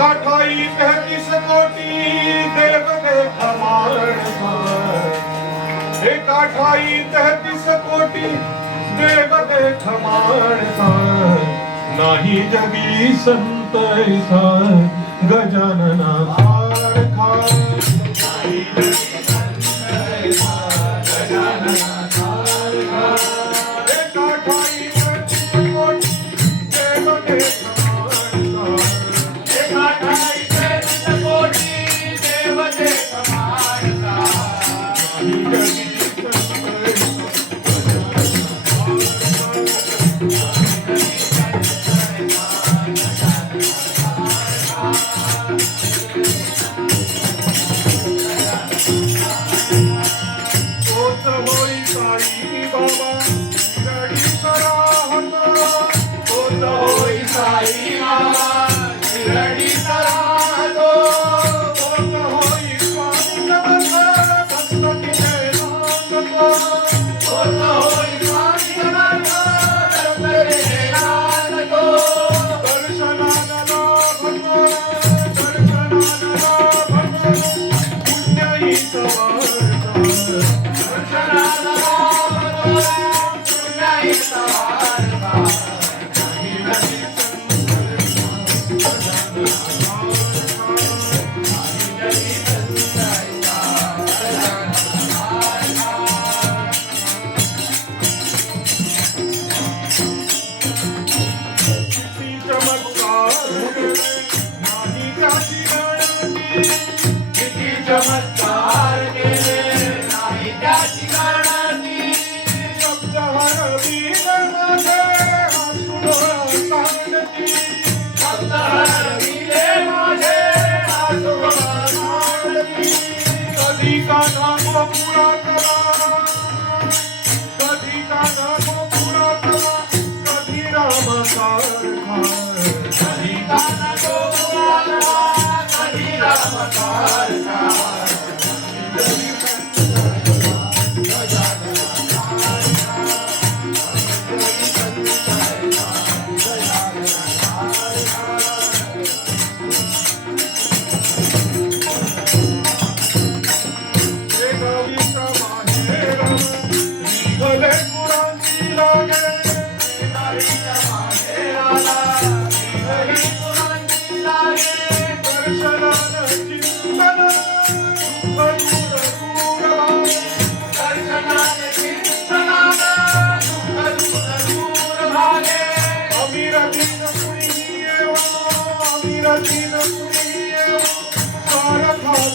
एकाठाई 33 कोटी देव देख मारणता, एकाठाई 33 कोटी देव देख मारणता, नाही जगी संत ऐसा गजानना सारखा, नाही जगी संत ऐसा गजानना सारखा, एकाठाई 33 कोटी देव देख मारणता, एकाठाई 33 कोटी देव देख मारणता, नाही जगी चमत्कार केले नाही त्याची गाणी, शब्द हरवील माझे आसुड सांडती, शब्द हरवीले माझे आसुड सांडती, कधी काना गोपुरा करा, कधी काना गोपुरा करा, कधी राम सारखा, कधी काना गोपुरा करा, कधी राम सारखा, सारखा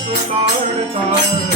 तुलाडता